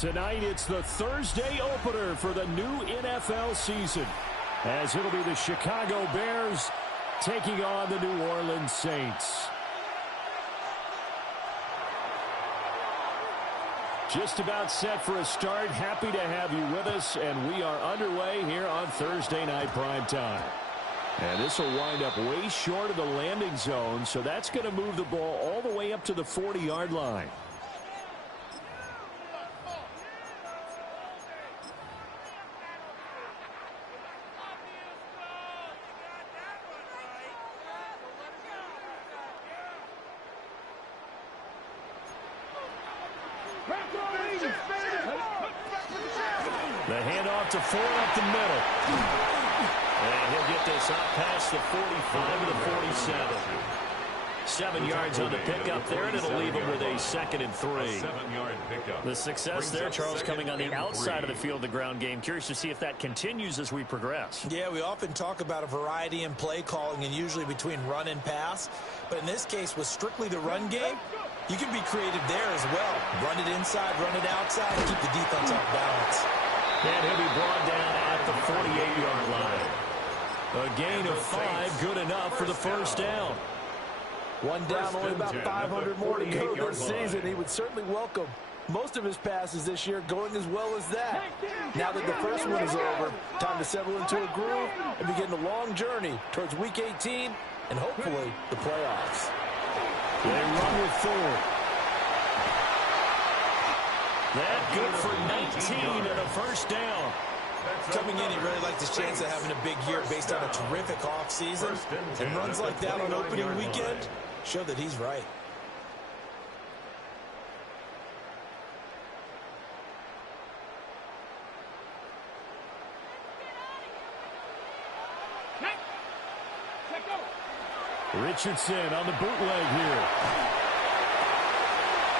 Tonight, it's the Thursday opener for the new NFL season, as it'll be the Chicago Bears taking on the New Orleans Saints. Just about set for a start. Happy to have you with us, and we are underway here on Thursday Night Primetime. And this will wind up way short of the landing zone, so that's going to move the ball all the way up to the 40-yard line. The handoff to Ford up the middle. And he'll get this up past the 45 to the 47. 7 yards on the pickup there, and it'll leave him with a 2nd and 3. 7-yard pickup. The success there, Charles, coming on the outside of the field, the ground game. Curious to see if that continues as we progress. Yeah, we often talk about a variety in play calling and usually between run and pass. But in this case, with strictly the run game, you can be creative there as well. Run it inside, run it outside, and keep the defense off balance. And he'll be brought down at the 48-yard line. A gain of 5, good enough for the first down. One down, only about 500 more to go this season. He would certainly welcome most of his passes this year going as well as that. Now that the first one is over, time to settle into a groove and begin the long journey towards Week 18 and hopefully the playoffs. They run with 4. That good for 19 and a first down. Coming in, he really liked his chance of having a big year based on a terrific offseason. And runs like that on opening weekend show that he's right. Richardson on the bootleg here.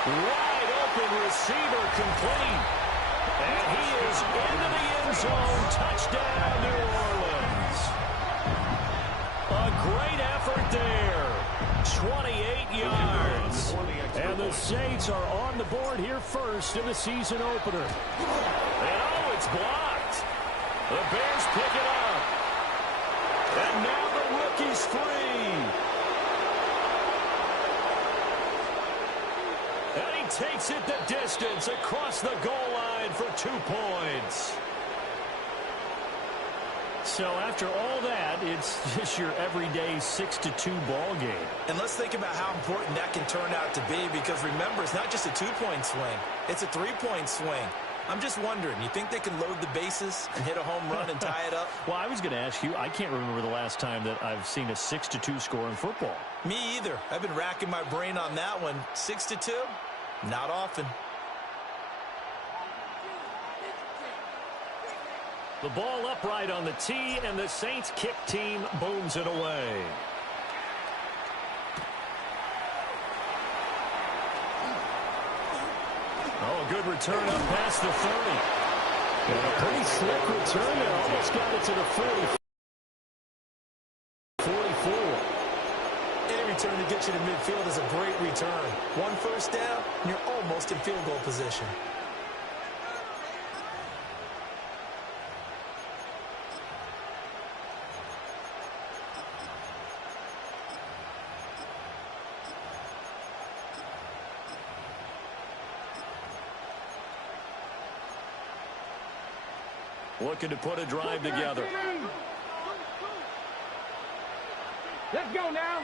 Wide open receiver complete. And he is into the end zone. Touchdown, New Orleans. A great effort there. 28 yards. And the Saints are on the board here first in the season opener. And oh, it's blocked. The Bears pick it up. And now the rookie's free. And he takes it the distance across the goal line for 2 points. So after all that, it's just your everyday 6-2 ball game. And let's think about how important that can turn out to be, because remember, it's not just a 2-point swing. It's a 3-point swing. I'm just wondering, you think they can load the bases and hit a home run and tie it up? Well, I was going to ask you, I can't remember the last time that I've seen a 6-2 score in football. Me either. I've been racking my brain on that one. 6-2? Not often. The ball upright on the tee, and the Saints kick team booms it away. Oh, a good return up past the 30. And a pretty slick return there. Almost got it to the 44. Any return to get you to midfield is a great return. One first down, and you're almost in field goal position. Looking to put a drive together. Let's go now.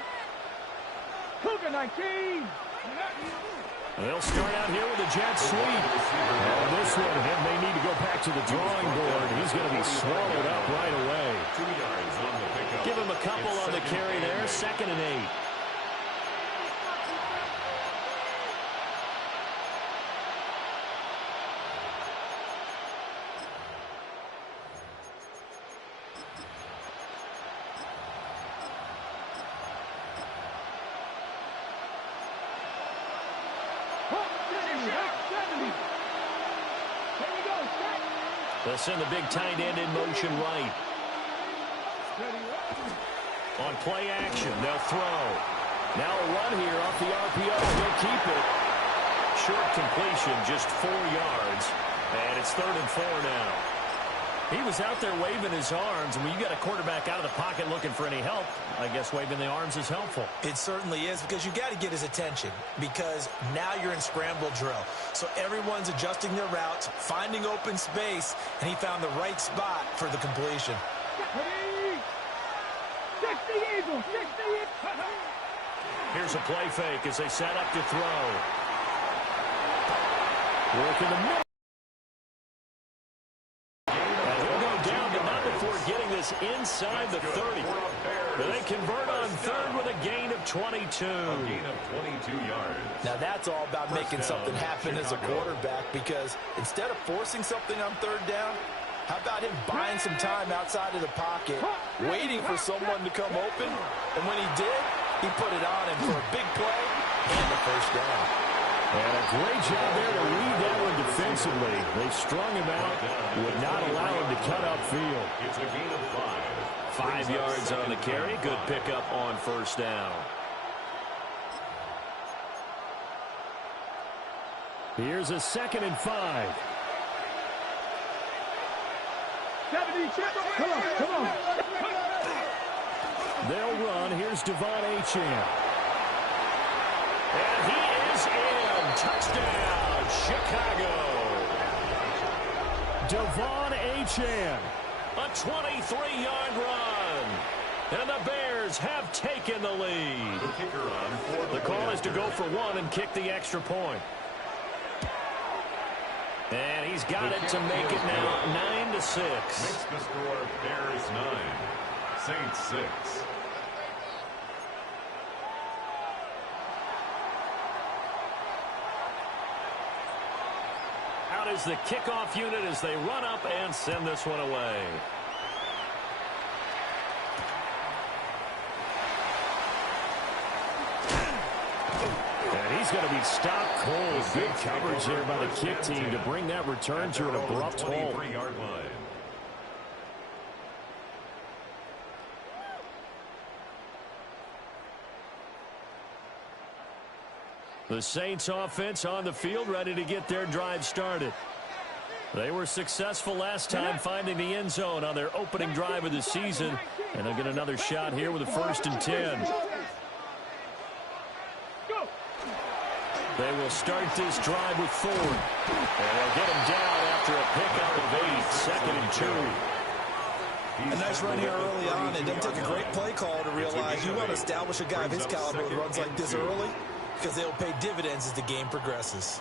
Cougar 19. They'll start out here with a jet sweep. And this one, and they need to go back to the drawing board. He's going to be swallowed up right away. 2 yards on the pickup. Give him a couple on the carry there. 2nd and 8. They'll send the big tight end in motion right. On play action, they'll throw. Now a run here off the RPO. He'll keep it. Short completion, just 4 yards. And it's 3rd and 4 now. He was out there waving his arms. When you got a quarterback out of the pocket looking for any help, I guess waving the arms is helpful. It certainly is, because you got to get his attention, because now you're in scramble drill. So everyone's adjusting their routes, finding open space, and he found the right spot for the completion. 60 Eagles, 60 Here's a play fake as they set up to throw. Work in the middle. And he'll go down, but not before getting this inside the 30. But they convert on 3rd with a gain of 22. A gain of 22 yards. Now that's all about making something happen as a quarterback, because instead of forcing something on 3rd down, how about him buying some time outside of the pocket, waiting for someone to come open, and when he did, he put it on him for a big play and a 1st down. And a great job there to read that one defensively. They strung him out, would not allow him to cut upfield. It's a gain of 5. 5 yards on the carry. Good pickup on 1st down. Here's a 2nd and 5. 70, come on, come on. They'll run. Here's Devon Achane. And he is in. Touchdown, Chicago. Devon Achane. A 23-yard run. And the Bears have taken the lead. The kicker on for The call is to go for 1 and kick the extra point. And he's got it to make it now 9-6. Makes the score Bears 9, Saints 6. Out is the kickoff unit as they run up and send this one away. And he's going to be stopped cold. Good coverage there by the kick team to bring that return to an abrupt halt. 23-yard line. The Saints offense on the field, ready to get their drive started. They were successful last time finding the end zone on their opening drive of the season, and they'll get another shot here with a 1st and 10. They will start this drive with Ford. And they'll get him down after a pickup of 8, 2nd and 2. A nice run here early on. It doesn't take a great play call to realize you want to establish a guy of his caliber with runs like this early, because they'll pay dividends as the game progresses.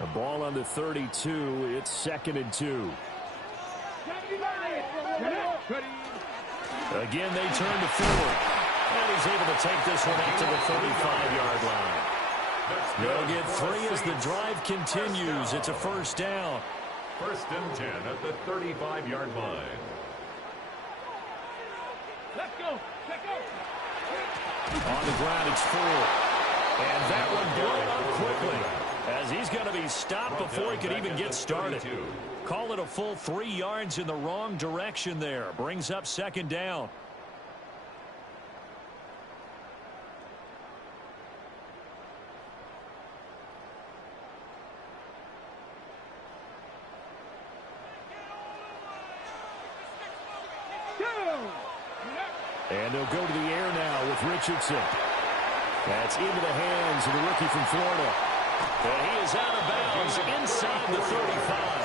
The ball on the 32. It's 2nd and 2. Again, they turn to Ford. And he's able to take this one out to the 35-yard line. They'll get 3 as the drive continues. It's a 1st down. 1st and 10 at the 35-yard line. Let's go, let's go. On the ground, it's Ford. And that one blown up quickly, as he's going to be stopped before he could even get started. Call it a full 3 yards in the wrong direction there. Brings up 2nd down. And they'll go to the air now with Richardson. That's into the hands of the rookie from Florida. And he is out of bounds inside the 35.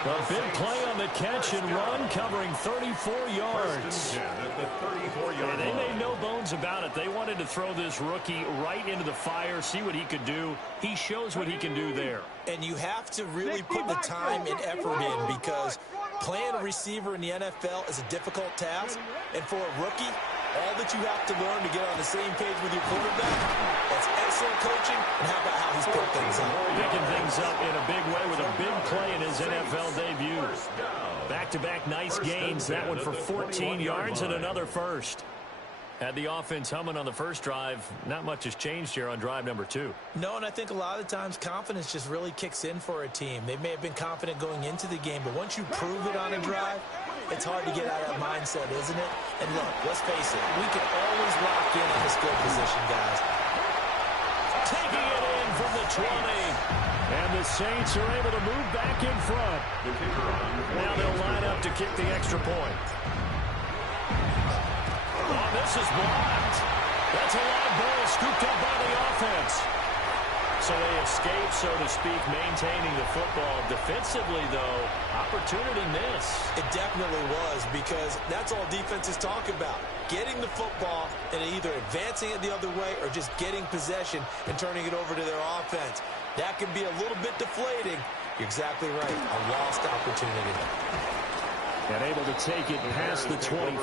A big play on the catch and run, covering 34 yards. And they made no bones about it. They wanted to throw this rookie right into the fire, see what he could do. He shows what he can do there. And you have to really put the time and effort in, because playing a receiver in the NFL is a difficult task. And for a rookie, all that you have to learn to get on the same page with your quarterback, that's excellent coaching. And how about how he's picked things up? Picking things up in a big way with a big play in his NFL debut. Back-to-back nice gains. That one for 14 yards and another 1st. Had the offense humming on the first drive. Not much has changed here on drive number 2. No, and I think a lot of times confidence just really kicks in for a team. They may have been confident going into the game, but once you prove it on a drive, it's hard to get out of that mindset, isn't it? And look, let's face it, we can always lock in on the skill position, guys. Taking it in from the 20. And the Saints are able to move back in front. Now they'll line up to kick the extra point. Oh, this is blocked. That's a live ball scooped up by the offense. So they escape, so to speak, maintaining the football. Defensively, though, opportunity miss. It definitely was, because that's all defenses talk about. Getting the football and either advancing it the other way or just getting possession and turning it over to their offense. That can be a little bit deflating. You're exactly right. A lost opportunity. And able to take it past the 20.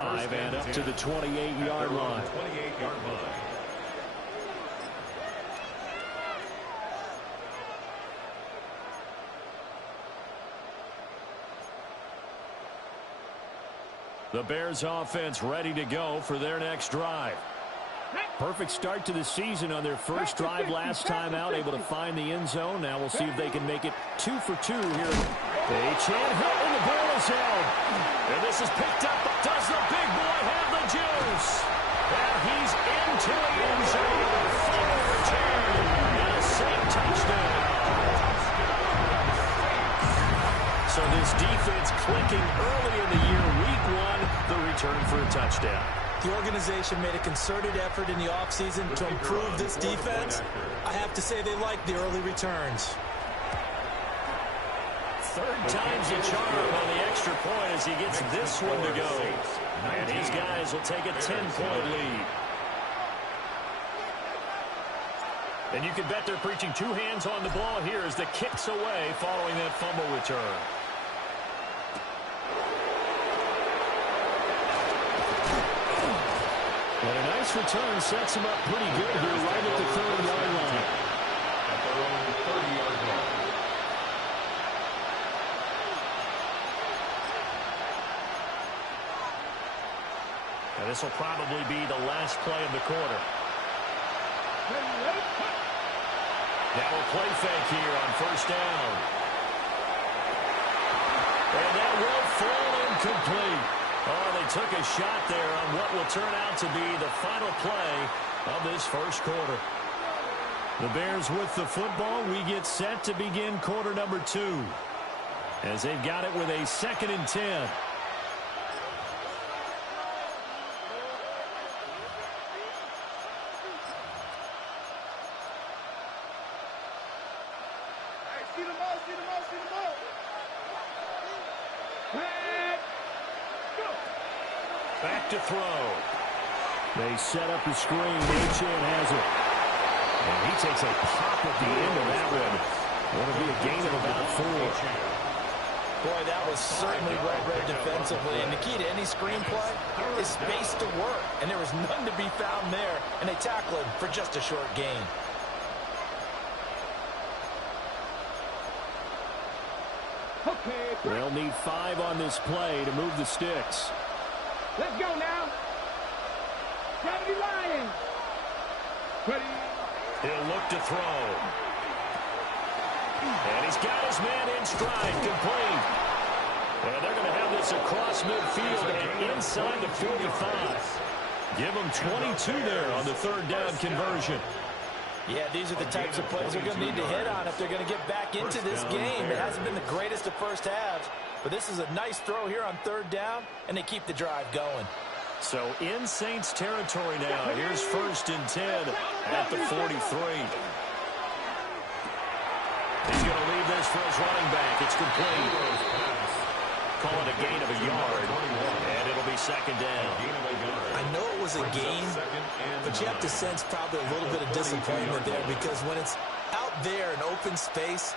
And up to the 28-yard line. 28-yard line. The Bears offense ready to go for their next drive. Perfect start to the season on their first drive last time out, able to find the end zone. Now we'll see if they can make it 2 for 2 here. They chant help and the ball is held. And this is picked up. Does the big boy have the juice? And he's into the end zone. Fumble return. And a Saint touchdown. So this defense clicking early in the year, week 1, the return for a touchdown. The organization made a concerted effort in the offseason to improve this defense. I have to say they like the early returns. Third time's a charm on the extra point as he gets this one to go. And his guys will take a 10-point lead. And you can bet they're preaching 2 hands on the ball here as the kick's away following that fumble return. And a nice return sets him up pretty good here right at the 30-yard line. At their own 30-yard line. And this will probably be the last play of the quarter. Now a play fake here on first down. And that will fall incomplete. Oh, they took a shot there on what will turn out to be the final play of this first quarter. The Bears with the football. We get set to begin quarter number 2. As they've got it with a 2nd and 10. Back to throw. They set up the screen. Achan has it. And he takes a pop at the end of that one. It'll be a gain of about 4. Boy, that was certainly well-read defensively. And the key to any screenplay is space to work. And there was none to be found there. And they tackle him for just a short gain. They'll need 5 on this play to move the sticks. Let's go now. 70 Lions. Ready. He'll look to throw. And he's got his man in stride, complete. And they're going to have this across midfield and inside the 45. Give them 22 there on the 3rd down conversion. Yeah, these are the types of plays they're going to need to hit on if they're going to get back into this game. It hasn't been the greatest of first halves, but this is a nice throw here on 3rd down, and they keep the drive going. So in Saints territory now. Here's 1st and 10 at the 43. He's going to leave this for his running back. It's complete. Call it a gain of a yard, and it'll be 2nd down. I know it was a gain, but you have to sense probably a little bit of disappointment there because when it's out there in open space,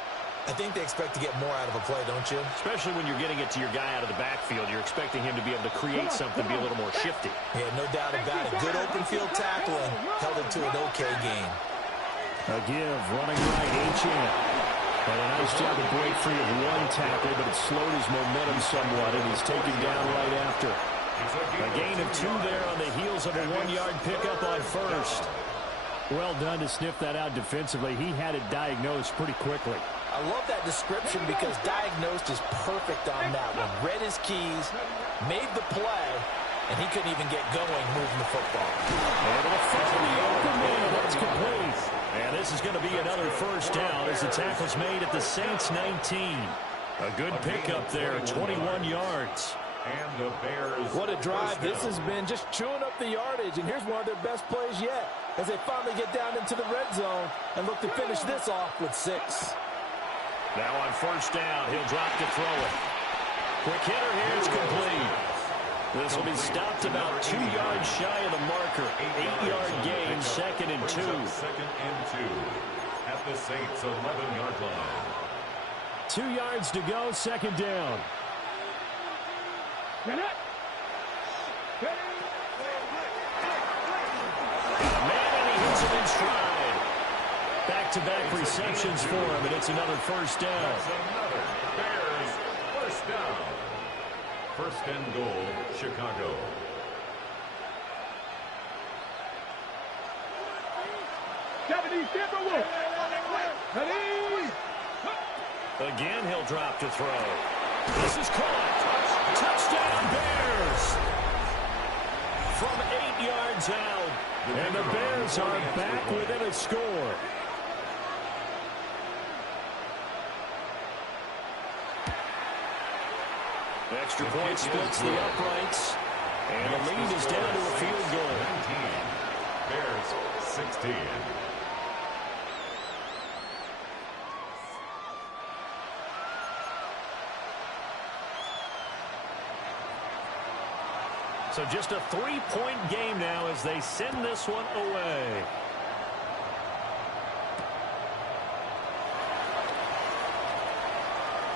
I think they expect to get more out of a play, don't you? Especially when you're getting it to your guy out of the backfield. You're expecting him to be able to create something, be a little more shifty. Yeah, no doubt about it. Good open field tackling. Held it to an okay gain. A give, running right, H.N. And a nice job to break free of one tackle, but it slowed his momentum somewhat, and he's taken down right after. A gain of 2 there on the heels of a 1-yard pickup on first. Well done to sniff that out defensively. He had it diagnosed pretty quickly. I love that description because diagnosed is perfect on that one. Read his keys, made the play, and he couldn't even get going moving the football. Able to find the open man. That's complete. And this is going to be another first down as the tackle's made at the Saints 19. A good pickup there, 21 yards. And the Bears. What a drive this has been, just chewing up the yardage. And here's one of their best plays yet as they finally get down into the red zone and look to finish this off with 6. Now on first down, he'll drop to throw it. Quick hitter here, it's complete. This will be stopped about 2 yards shy of the marker. 8-yard gain, 2nd and 2. 2nd and 2 at the Saints' 11-yard line. 2 yards to go, 2nd down. Man, and he hits him in stride. Back-to-back receptions for him, and it's another first down. That's another Bears first down. 1st and goal, Chicago. Again, he'll drop to throw. This is caught. Touchdown, Bears. From 8 yards out. And the Bears are back within a score. Extra point splits the uprights. And the lead is down to a field goal. 19. Bears 16. So just a 3-point game now as they send this one away.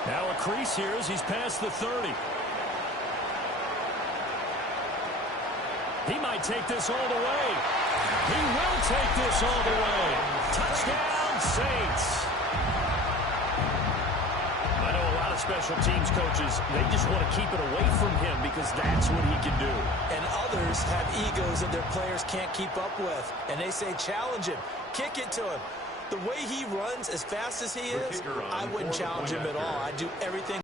Now a crease here as he's past the 30. He might take this all the way. He will take this all the way. Touchdown, Saints. I know a lot of special teams coaches, they just want to keep it away from him because that's what he can do. And others have egos that their players can't keep up with. And they say, challenge him, kick it to him. The way he runs as fast as he is, I wouldn't challenge him at all. I'd do everything.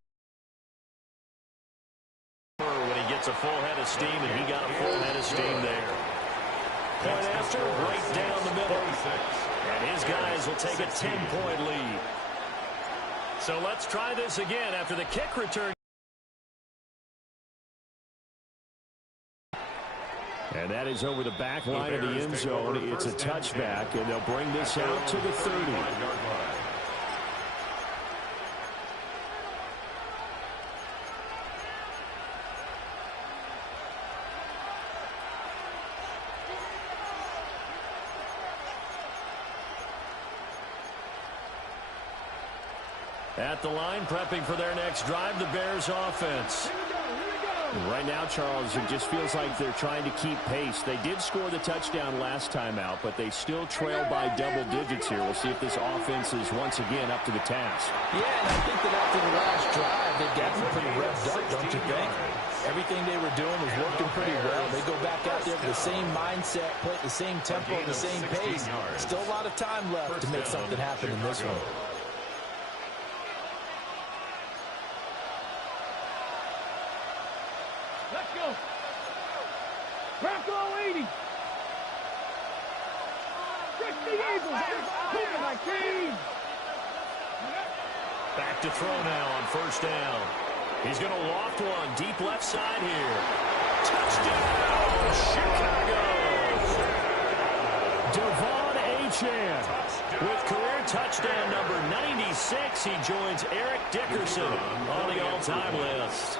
When he gets a full head of steam, and he got a full head of steam there. Point after, right down the middle. And his guys will take a 10-point lead. So let's try this again after the kick return. And that is over the back line of the end zone. It's a touchback, and they'll bring this out to the 30. At the line, prepping for their next drive, the Bears offense. Right now, Charles, it just feels like they're trying to keep pace. They did score the touchdown last time out, but they still trail by double digits here. We'll see if this offense is once again up to the task. Yeah, and I think that after the last drive, they've gotten pretty revved up, don't you think? Everything they were doing was working pretty well. They go back out there with the same mindset, play at the same tempo, and the same pace. Still a lot of time left to make something happen in this one. Let's go. Bronco 80. Trick the Eagles. Moving like King. Back to throw now on first down. He's going to loft one deep left side here. Touchdown, Chicago. Devon Achane with career touchdown number 96. He joins Eric Dickerson on the all-time list.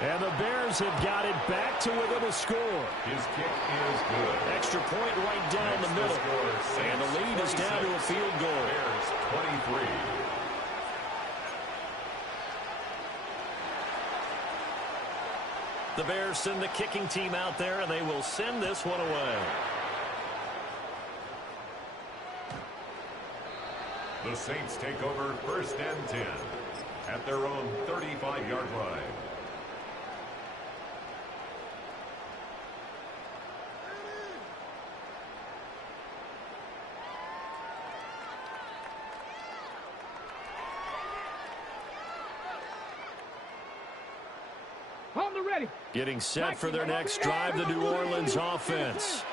And the Bears have got it back to within a score. His kick is good. Extra point right down the middle. And the lead is down to a field goal. Bears 23. The Bears send the kicking team out there, and they will send this one away. The Saints take over 1st and 10 at their own 35-yard line. Getting set for their next drive, the New Orleans offense.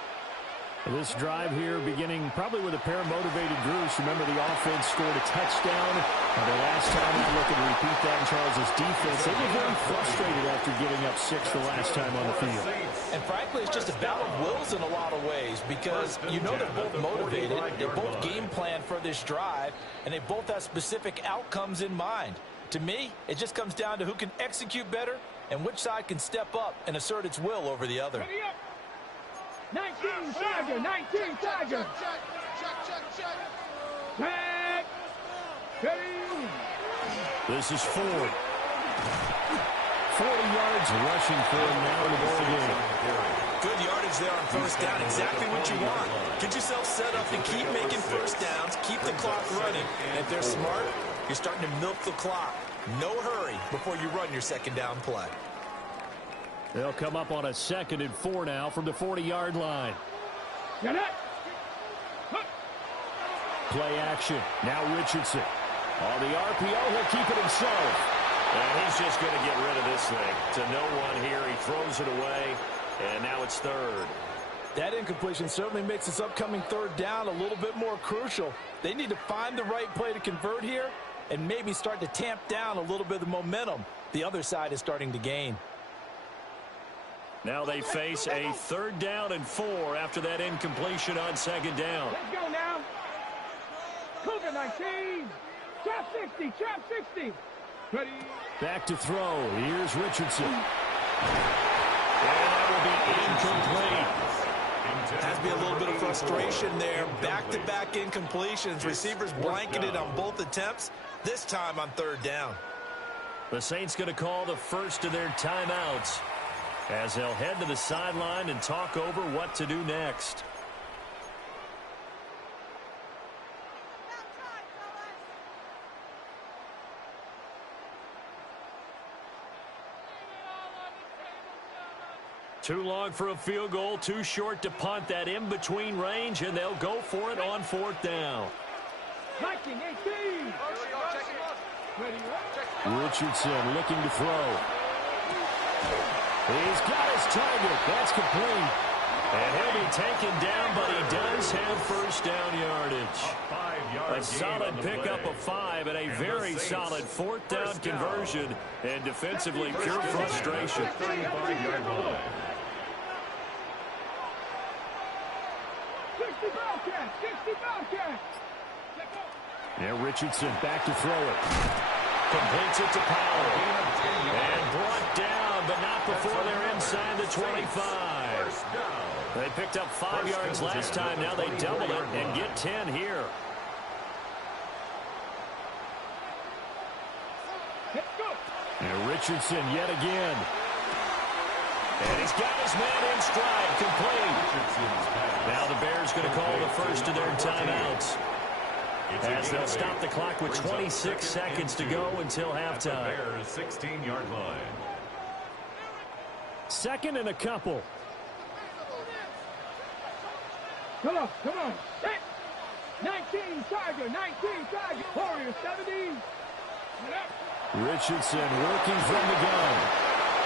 This drive here beginning probably with a pair of motivated groups. Remember, the offense scored a touchdown. And the last time I'm looking to repeat that in Charles' defense, they were very frustrated after giving up 6 the last time on the field. And frankly, it's just a battle of wills in a lot of ways because you know they're both motivated, they both game plan for this drive, and they both have specific outcomes in mind. To me, it just comes down to who can execute better and which side can step up and assert its will over the other. 19 Tiger, 19 Tiger. Check. This is Ford. 40 yards rushing for him now in the ball game. Good yardage there on first down. Exactly what you want. Get yourself set up to keep making first downs, keep the clock running. And if they're smart, you're starting to milk the clock. No hurry before you run your second down play. They'll come up on a 2nd and 4 now from the 40-yard line. Get it. Play action. Now Richardson. On the RPO, he'll keep it himself. And he's just going to get rid of this thing. To no one here, he throws it away, and now it's 3rd. That incompletion certainly makes this upcoming 3rd down a little bit more crucial. They need to find the right play to convert here and maybe start to tamp down a little bit of the momentum the other side is starting to gain. Now they face a 3rd down and 4 after that incompletion on 2nd down. Let's go now. Cougar 19. Trap 60. Trap 60. Ready. Back to throw. Here's Richardson. And that will be incomplete. Has to be a little bit of frustration there. Back-to-back incompletions. Receivers blanketed on both attempts, this time on 3rd down. The Saints going to call the first of their timeouts as they'll head to the sideline and talk over what to do next. Too long for a field goal, too short to punt. That in-between range, and they'll go for it on 4th down. 19, 18. Richardson looking to throw. He's got his target. That's complete. And he'll be taken down, but he does have first down yardage. A solid pickup of 5 and a very solid 4th down conversion. And defensively, pure frustration. 35-yard line. 60 Bobcat. 60 Bobcat. Now Richardson back to throw it. Completes it to Powell. And brought down, but not before they're inside the 25. They picked up 5 yards last time. Now they double it and get 10 here. Let's go. Now Richardson yet again. And he's got his man in stride, complete. Now the Bears going to call the first of their timeouts, as they'll stop the clock with 26 seconds to go until halftime. Bears 16-yard line. 2nd and a couple. Come on, come on. 19 Tiger, 19 Tiger. Warriors 70. Richardson working from the gun.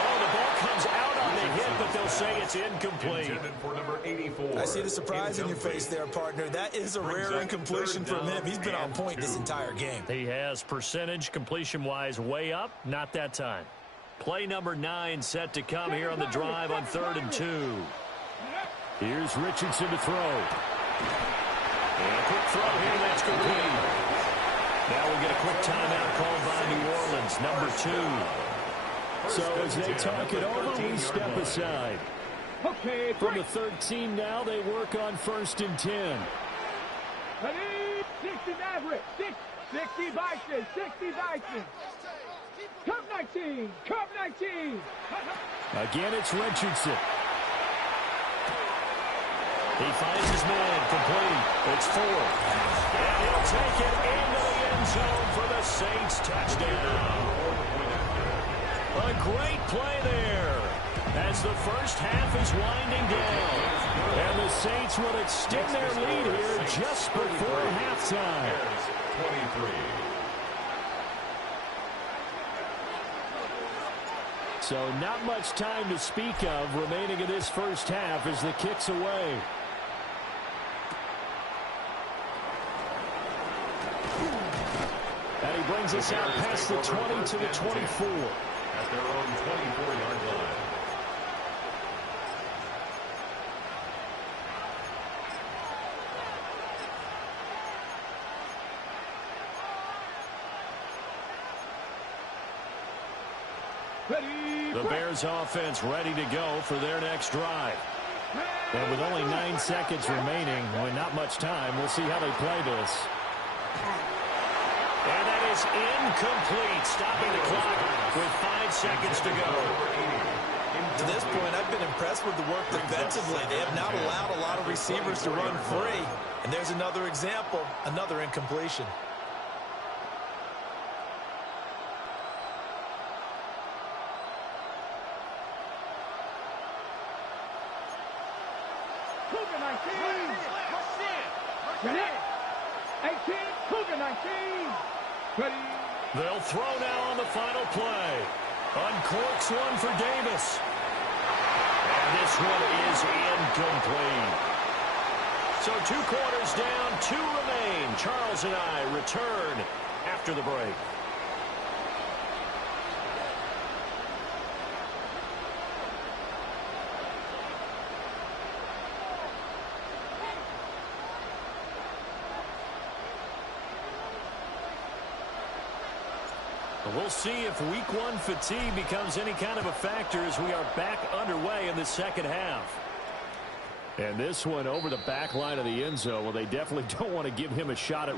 Oh, the ball comes out on the hit, but they'll say it's incomplete. Intended for number 84. I see the surprise in your face there, partner. That is a rare incompletion from him. He's been on point this entire game. He has percentage completion-wise way up. Not that time. Play number 9 set to come here on the drive on 3rd and 2. Here's Richardson to throw. And a quick throw here. That's complete. Now we'll get a quick timeout called by New Orleans, number 2. So as they talk it over, we step aside. Okay, From the 13 now, they work on 1st and 10. ready. 60 Maverick. 60 Bison. 60 Bison. Cup 19. Cup 19. Again, it's Richardson. He finds his man, complete. It's 4. And he'll take it into the end zone for the Saints touchdown. A great play there as the first half is winding down. And the Saints will extend their lead here just before halftime. 23. So not much time to speak of remaining in this first half as the kick's away. And he brings us out past the 20 to the 24. At their own 24-yard line. The Bears offense ready to go for their next drive. And with only 9 seconds remaining, well, not much time, we'll see how they play this. And that is incomplete, stopping the clock with 5 seconds to go. To this point, I've been impressed with the work defensively. They have not allowed a lot of receivers to run free. And there's another example, another incompletion. Cougar 19. Ready? 18. Cougar 19. Ready? They'll throw now on the final play. Uncorks one for Davis. And this one is incomplete. So 2 quarters down, 2 remain. Charles and I return after the break. We'll see if week 1 fatigue becomes any kind of a factor as we are back underway in the second half. And this one over the back line of the end zone. Well, they definitely don't want to give him a shot at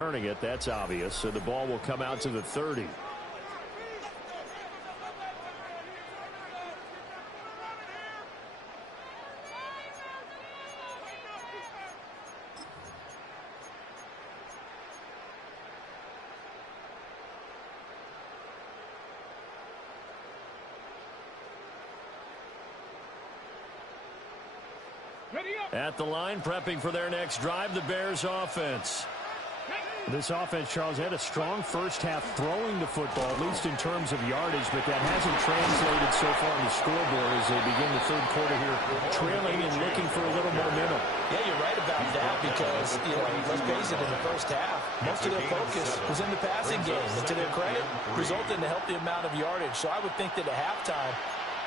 Turning it, that's obvious. So the ball will come out to the 30. At the line, prepping for their next drive, the Bears offense. This offense, Charles, had a strong first half throwing the football, at least in terms of yardage, but that hasn't translated so far on the scoreboard as they begin the third quarter here, trailing and looking for a little momentum. Yeah, you're right about that because, let's face it, in the first half, most of their focus was in the passing game. And to their credit, resulted in a healthy amount of yardage. So I would think that at halftime,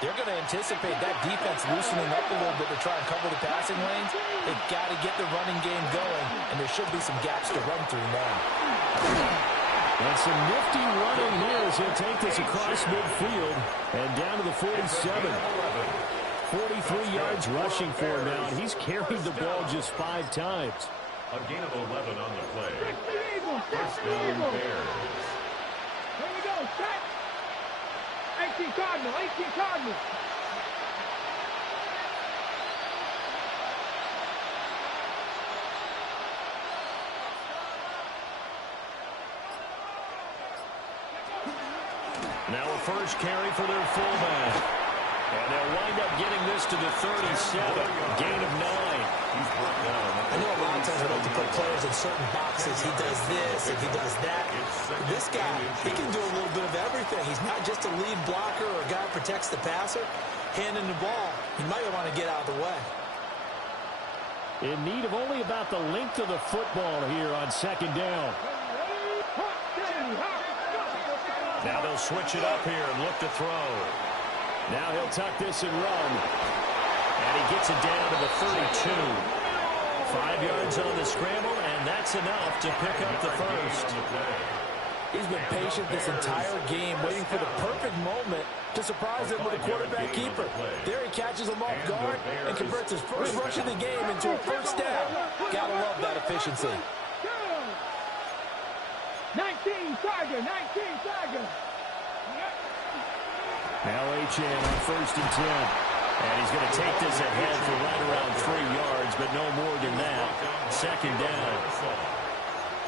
they're going to anticipate that defense loosening up a little bit to try and cover the passing lanes. They've got to get the running game going, and there should be some gaps to run through now. And some nifty running here as he'll take this across midfield and down to the 47. 43 yards rushing for him now, and he's carried the ball just 5 times. A gain of 11 on the play. First down, Bears. Here we go, set. 18 Cardinal, 18 Cardinal. Now a first carry for their fullback. And they'll wind up getting this to the 37. Gain of 9. I know a lot of times I like to put players in certain boxes. He does this and he does that. This guy, he can do a little bit of everything. He's not just a lead blocker or a guy who protects the passer. Handing the ball, he might want to get out of the way. In need of only about the length of the football here on second down. Now they'll switch it up here and look to throw. Now he'll tuck this and run. And he gets it down to the 32. 5 yards on the scramble, and that's enough to pick up the first. He's been patient this entire game, waiting for the perfect moment to surprise him with a quarterback keeper. There he catches him off guard and converts his first rush of the game into a first down. Gotta love that efficiency. 19 Tiger, 19 Tiger. Now H.N. on first and 10. And he's going to take this ahead for right around 3 yards, but no more than that. Second down.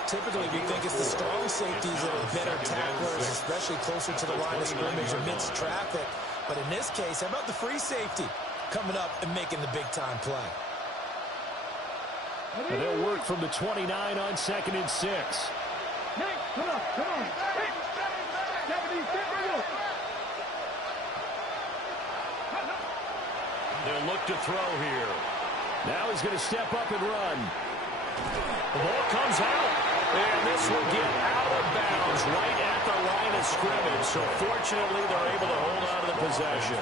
Typically, we think it's the strong safeties that are better tacklers, especially closer to the line of scrimmage amidst traffic. But in this case, how about the free safety coming up and making the big-time play? And they'll work from the 29 on second and 6. Come on, come on. 70, 70. They'll look to throw here. Now he's going to step up and run. The ball comes out, and this will get out of bounds right at the line of scrimmage. So fortunately, they're able to hold on to the possession.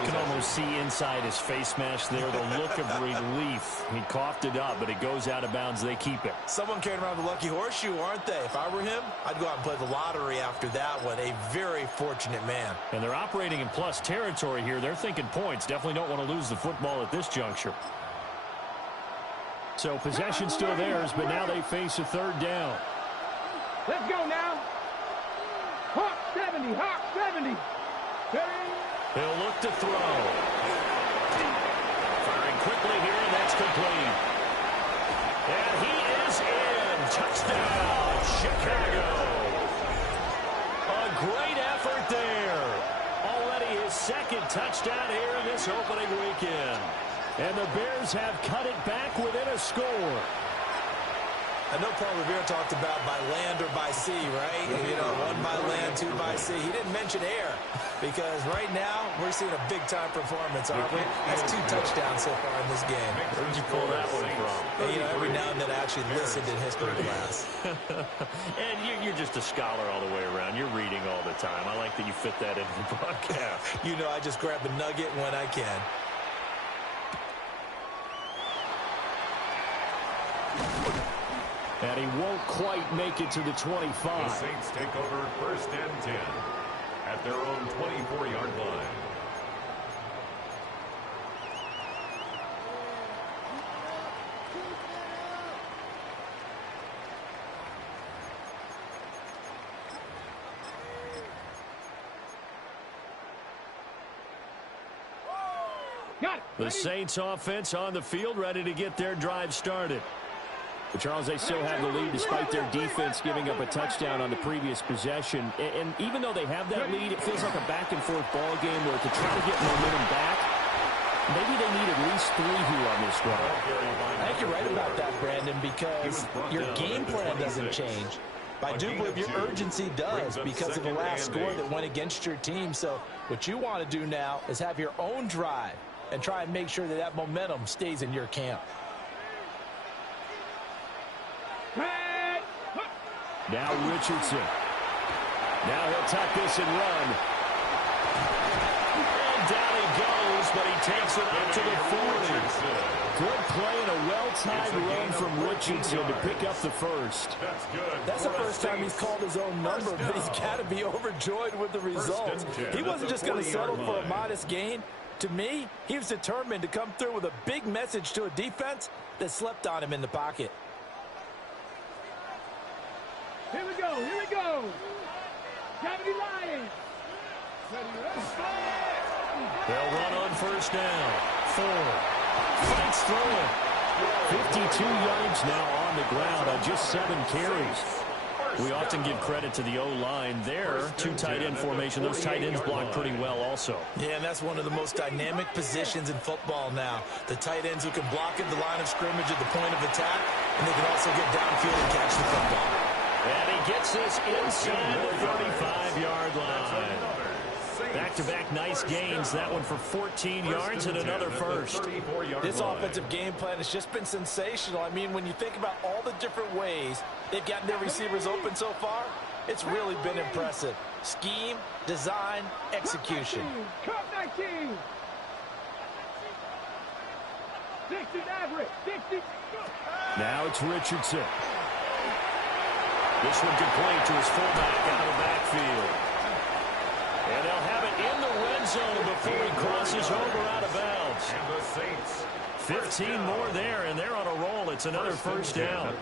You can almost see inside his face mask there the look of relief. He coughed it up, but it goes out of bounds. They keep it. Someone carrying around the lucky horseshoe, aren't they? If I were him, I'd go out and play the lottery after that one. A very fortunate man. And they're operating in plus territory here. They're thinking points. Definitely don't want to lose the football at this juncture. So possession still theirs, but now they face a third down. Let's go now. Hawk 70, Hawk 70. He'll look to throw. Firing quickly here, and that's complete. And he is in. Touchdown, Chicago. A great effort there. Already his second touchdown here in this opening weekend. And the Bears have cut it back within a score. I know Paul Revere talked about by land or by sea, right? You know, 1 by land, 2 by sea. He didn't mention air because right now we're seeing a big-time performance, aren't we? That's 2 touchdowns so far in this game. Where'd you pull that one from? And, you know, every now and then I actually listened in history class. And you're just a scholar all the way around. You're reading all the time. I like that you fit that into the broadcast. You know, I just grab a nugget when I can. And he won't quite make it to the 25. The Saints take over first and 10 at their own 24-yard line. Got it. The Saints offense on the field, ready to get their drive started. But Charles, they still have the lead despite their defense giving up a touchdown on the previous possession. And even though they have that lead, it feels like a back-and-forth ball game where to try to get momentum back, maybe they need at least 3 here on this drive. I think you're right about that, Brandon, because your game plan doesn't change. But I do believe your urgency does because of the last score that went against your team. So what you want to do now is have your own drive and try and make sure that that momentum stays in your camp. Now Richardson. Now he'll tuck this and run. And down he goes, but he takes it up to the 40. Good play and a well-timed run from Richardson to pick up the first. That's the first time he's called his own number, but he's got to be overjoyed with the results. He wasn't just going to settle for a modest gain. To me, he was determined to come through with a big message to a defense that slept on him in the pocket. Here we go, here we go. Gravity Lions. They'll run on first down. 4. Fights through it. 52 yards now on the ground on just 7 carries. We often give credit to the O-line there. 2 tight end formation. Those tight ends block pretty well also. Yeah, and that's one of the most dynamic positions in football now. The tight ends who can block at the line of scrimmage at the point of attack, and they can also get downfield and catch the football. And he gets this inside the 35-yard line. Back-to-back nice gains. That one for 14 yards and another first. This offensive game plan has just been sensational. I mean, when you think about all the different ways they've gotten their receivers open so far, it's really been impressive. Scheme, design, execution. Cup 19. 60 average. 60. Now it's Richardson. This one complete to his fullback out of the backfield. And they'll have it in the red zone before he crosses over out of bounds. And the Saints 15 more there, and they're on a roll. It's another first down.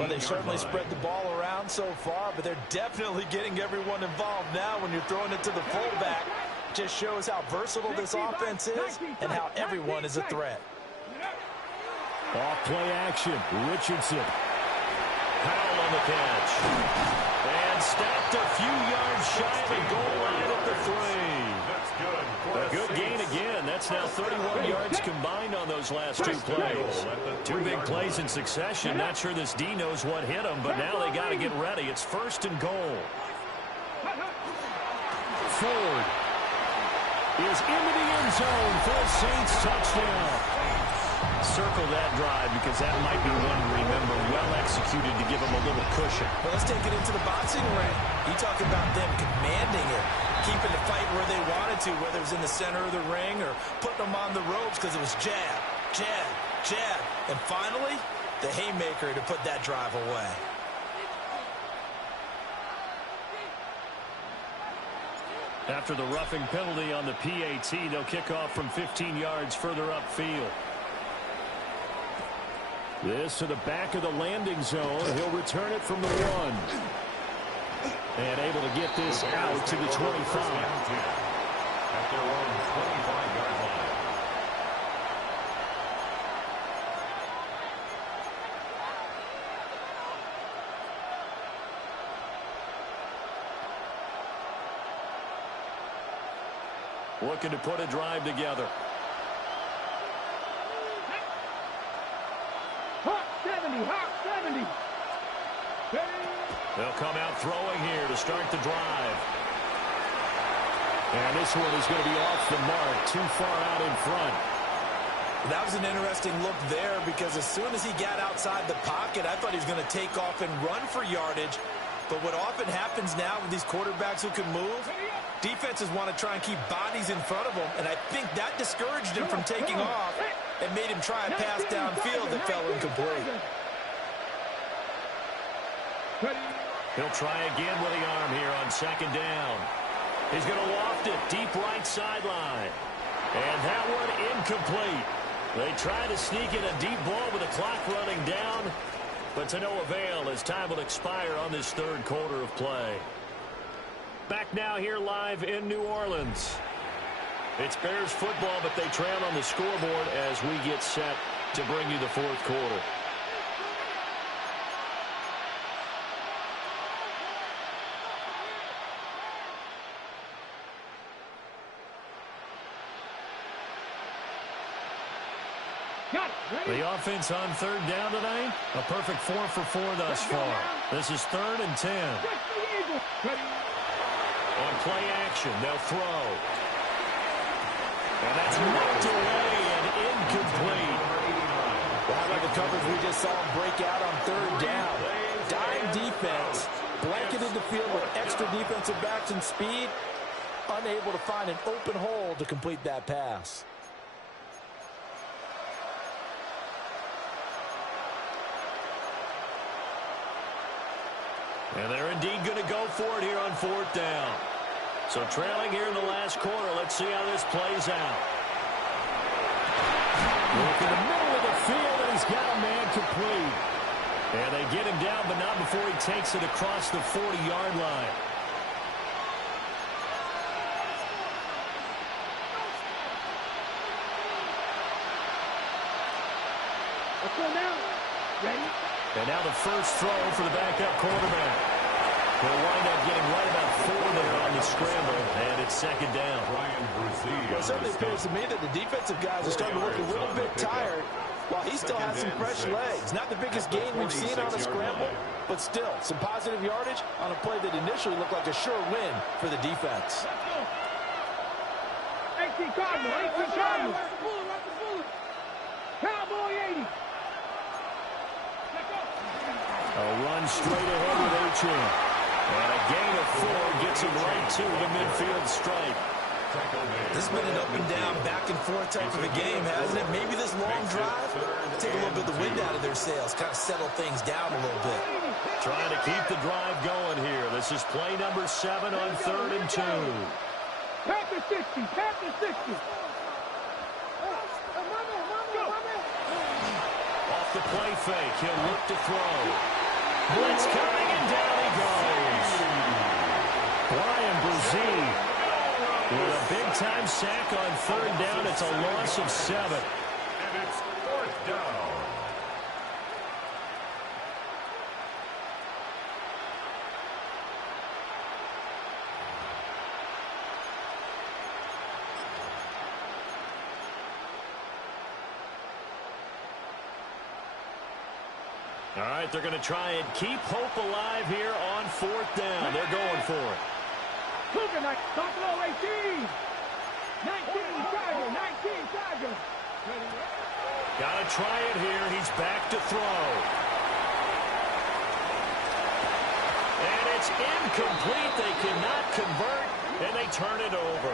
Well, they certainly spread the ball around so far, but they're definitely getting everyone involved now when you're throwing it to the fullback. Just shows how versatile this offense is and how everyone is a threat. Off play action. Richardson. Powell on the catch. And stopped a few yards shy of the goal line at the 3. That's good. A good gain again. That's now 31 yards combined on those last 2 plays. 2 big plays in succession. Not sure this D knows what hit him, but now they got to get ready. It's first and goal. Ford is into the end zone for a Saints touchdown. Circle that drive because that might be one to remember. Well executed to give them a little cushion. Well, let's take it into the boxing ring. You talk about them commanding it, keeping the fight where they wanted to, whether it was in the center of the ring or putting them on the ropes because it was jab, jab, jab. And finally, the haymaker to put that drive away. After the roughing penalty on the PAT, they'll kick off from 15 yards further upfield. This to the back of the landing zone. He'll return it from the 1. And able to get this out to the 25. At their own 25-yard line. Looking to put a drive together. Hot 70. Hot 70. They'll come out throwing here to start the drive. And this one is going to be off the mark, too far out in front. That was an interesting look there because as soon as he got outside the pocket, I thought he was going to take off and run for yardage. But what often happens now with these quarterbacks who can move, defenses want to try and keep bodies in front of them, and I think that discouraged him from taking off and made him try a pass downfield that fell incomplete. He'll try again with the arm here on second down. He's going to loft it deep right sideline. And that one incomplete. They try to sneak in a deep ball with the clock running down, but to no avail as time will expire on this 3rd quarter of play. Back now here live in New Orleans. It's Bears football, but they trail on the scoreboard as we get set to bring you the fourth quarter. The offense on third down tonight, a perfect 4 for 4 thus far. This is 3rd and 10. On play action, they'll throw. And that's knocked away and incomplete. Well, how about the coverage we just saw him break out on third down? Dime defense, blanketed the field with extra defensive backs and speed, unable to find an open hole to complete that pass. And they're indeed going to go for it here on 4th down. So trailing here in the last quarter. Let's see how this plays out. Look in the middle of the field, and he's got a man complete. And they get him down, but not before he takes it across the 40-yard line. Let's go now. Ready? And now the first throw for the backup quarterback. They'll wind up getting right about 4 there on the scramble, and it's 2nd down. Well, it certainly appears to me that the defensive guys are starting to look a little bit tired while he still has some fresh legs. Not the biggest gain we've seen on a scramble, but still some positive yardage on a play that initially looked like a sure win for the defense. 18 Cardinal, 18 Cardinal. Cowboy 80. A run straight ahead with H.M. And a gain of 4 gets him right to the midfield stripe. This has been an up and down, back and forth type of a game, hasn't it? Maybe this long drive, take a little bit of the wind out of their sails, kind of settle things down a little bit. Trying to keep the drive going here. This is play number 7 on 3rd and 2. Panther 60, Panther 60. Off the play fake, he'll look to throw. Blitz coming, and down he goes. Brian Brzee with a big-time sack on 3rd down. It's a loss of 7. And it's 4th down. All right, they're going to try and keep hope alive here on 4th down. They're going for it. Cougar Knight, top low 18. 19 Tiger, 19 Tiger. Got to try it here. He's back to throw. And it's incomplete. They cannot convert, and they turn it over.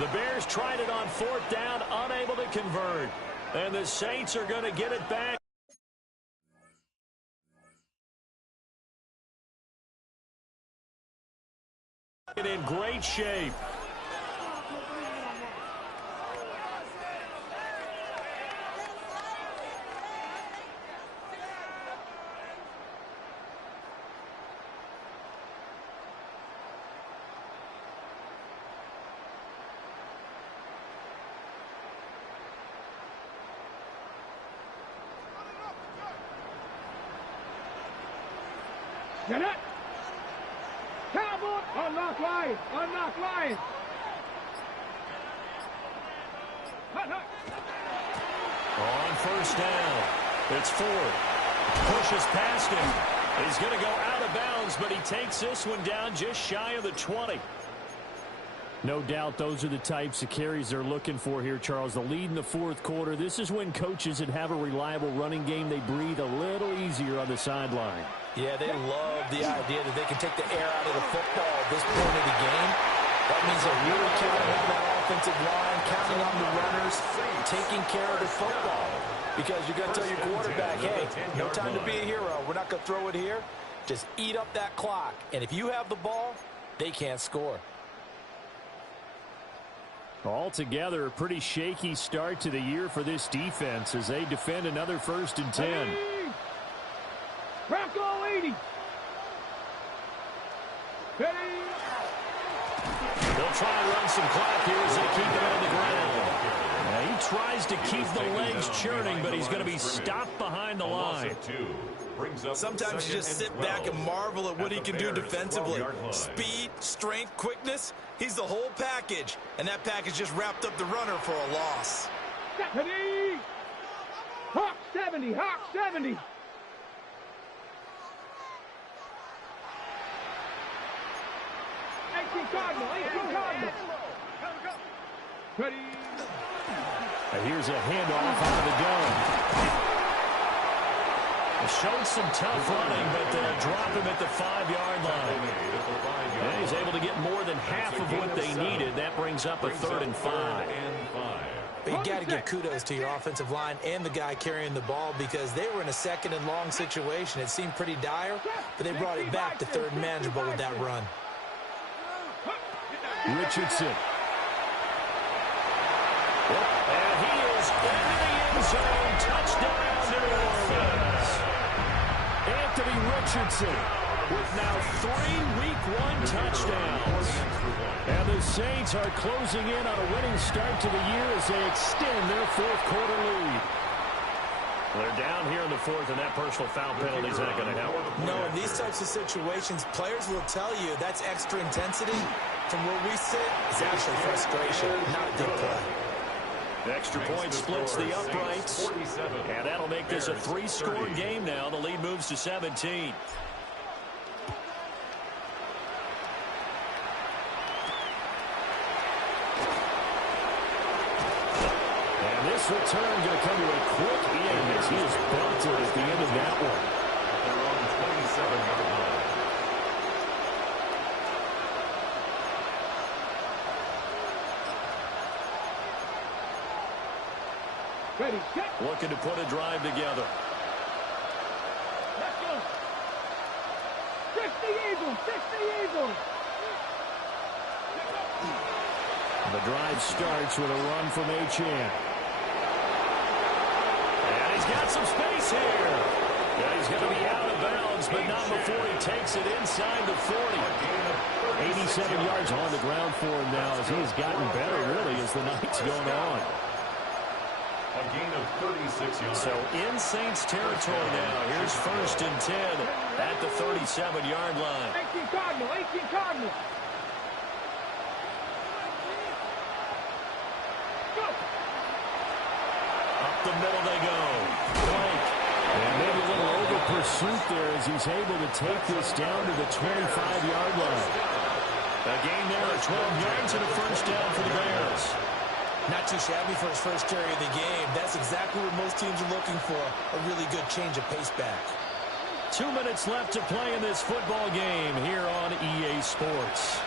The Bears tried it on 4th down, unable to convert. And the Saints are going to get it back. In great shape. Get it. Cowboy, unlock line, unlock line. On 1st down, it's Ford. Pushes past him. He's going to go out of bounds, but he takes this one down just shy of the 20. No doubt those are the types of carries they're looking for here, Charles. The lead in the 4th quarter. This is when coaches that have a reliable running game, they breathe a little easier on the sideline. Yeah, they love the idea that they can take the air out of the football at this point of the game. That means they're really counting on that offensive line, counting on the runners, taking care of the football. Because you're going to tell your quarterback, hey, no time to be a hero. We're not going to throw it here. Just eat up that clock. And if you have the ball, they can't score. Altogether, a pretty shaky start to the year for this defense as they defend another 1st and 10. Bronco 80. They'll They'll try and run some clock here as they keep it on the ground. Now he tries to keep the legs churning, but he's going to be stopped behind the line. Sometimes you just sit back and marvel at what he can do defensively. Speed, strength, quickness, he's the whole package. And that package just wrapped up the runner for a loss. Ready? Hawk 70, Hawk 70. 18 Cardinal, 18 Cardinal. Ready? And here's a handoff out of the gun. Showed some tough running, but they'll drop him at the 5-yard line. And he's able to get more than half of what they needed. That brings up a 3rd and 5. But you got to give kudos to your offensive line and the guy carrying the ball because they were in a 2nd and long situation. It seemed pretty dire, but they brought it back to 3rd and manageable with that run. Richardson. And he is into the end zone. Touchdown, New Orleans. Anthony Richardson with now 3 Week 1 touchdowns. And the Saints are closing in on a winning start to the year as they extend their 4th quarter lead. They're down here in the 4th, and that personal foul penalty is not going to help. No, in these types of situations, players will tell you that's extra intensity. From where we sit, it's actually frustration, not a good play. The extra point splits the uprights, and that'll make this a 3-score game now. The lead moves to 17. This return going to come to a quick end as he is belted at the end of that one. They're on the 27-yard line. Ready, set. Looking to put a drive together. Let's go. 60 Eagles, 60 Eagles. The drive starts with a run from Achane. He's got some space here. Yeah, he's going to be out of bounds, but not before he takes it inside the 40. 87 yards on the ground for him now as he's gotten better, really, as the night's going on. A gain of 36 yards. So in Saints territory now. Here's 1st and 10 at the 37-yard line. 18 Cardinal, 18 Cardinal. Up the middle they go. Blake. And maybe a little over pursuit there as he's able to take this down to the 25-yard line. A gain there of 12 yards and a 1st down for the Bears. Not too shabby for his first carry of the game. That's exactly what most teams are looking for, a really good change of pace back. 2 minutes left to play in this football game here on EA Sports.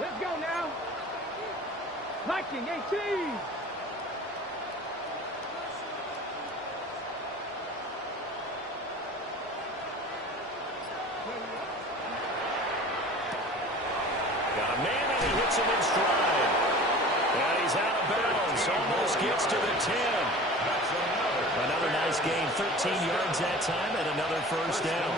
Let's go now. Viking 18. Got a man and he hits him in stride. And he's out of bounds. Almost gets to the 10. Another nice gain. 13 yards that time and another 1st down.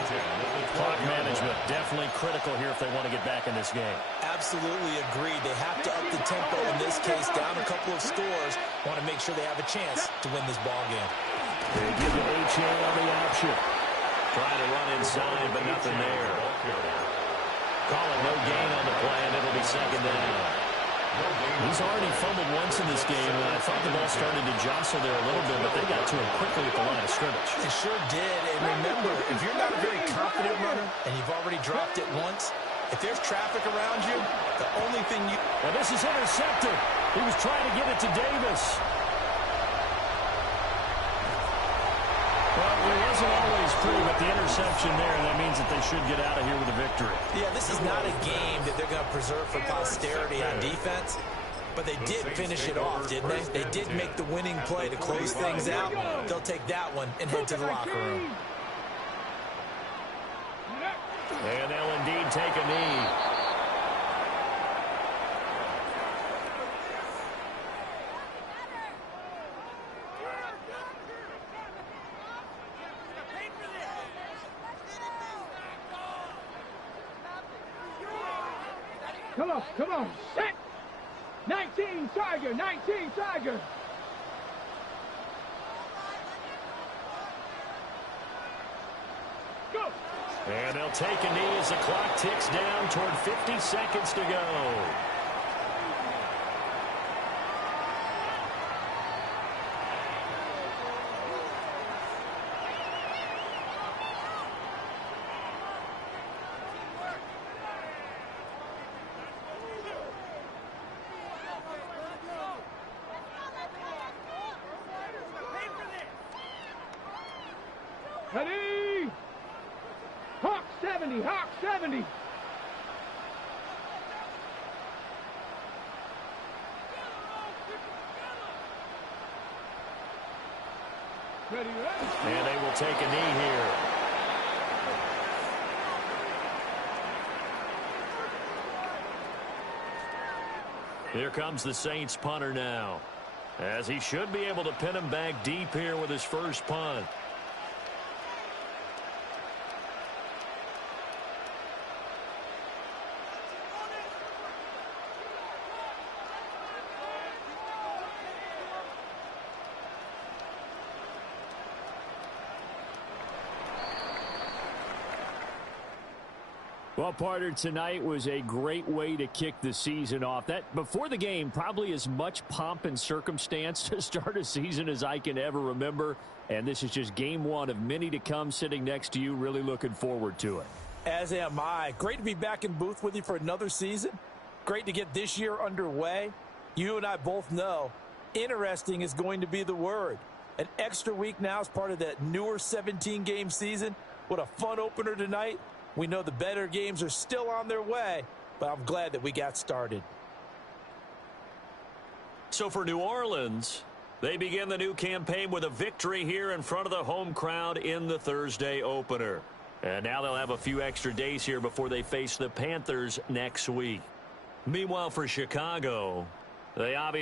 Clock management definitely critical here if they want to get back in this game. Absolutely agreed. They have to up the tempo in this case, down a couple of scores. Want to make sure they have a chance to win this ball game. They give the Achane on the option. Trying to run inside, but nothing there. Call it no gain on the play, and it'll be 2nd down. He's already fumbled once in this game, and I thought the ball started to jostle there a little bit, but they got to him quickly at the line of scrimmage. They sure did, and remember, if you're not a very confident runner and you've already dropped it once, if there's traffic around you, the only thing you... And this is intercepted. He was trying to get it to Davis. Well, it wasn't always pretty, but the interception there, that means that they should get out of here with a victory. Yeah, this is not a game that they're going to preserve for posterity on defense, but they did finish it off, didn't they? They did make the winning play to close things out. They'll take that one and head to the locker room. And they'll indeed take a knee. Come on, set! 19, Tiger, 19, Tiger! Go! And they'll take a knee as the clock ticks down toward 50 seconds to go. Ready? Hawk 70, Hawk 70. Ready, ready. And they will take a knee here. Here comes the Saints punter now, as he should be able to pin him back deep here with his first punt. Well, partner, tonight was a great way to kick the season off. That before the game, probably as much pomp and circumstance to start a season as I can ever remember. And this is just game one of many to come sitting next to you. Really looking forward to it. As am I. Great to be back in booth with you for another season. Great to get this year underway. You and I both know interesting is going to be the word. An extra week now as part of that newer 17-game season. What a fun opener tonight. We know the better games are still on their way, but I'm glad that we got started. So for New Orleans, they begin the new campaign with a victory here in front of the home crowd in the Thursday opener. And now they'll have a few extra days here before they face the Panthers next week. Meanwhile, for Chicago, they obviously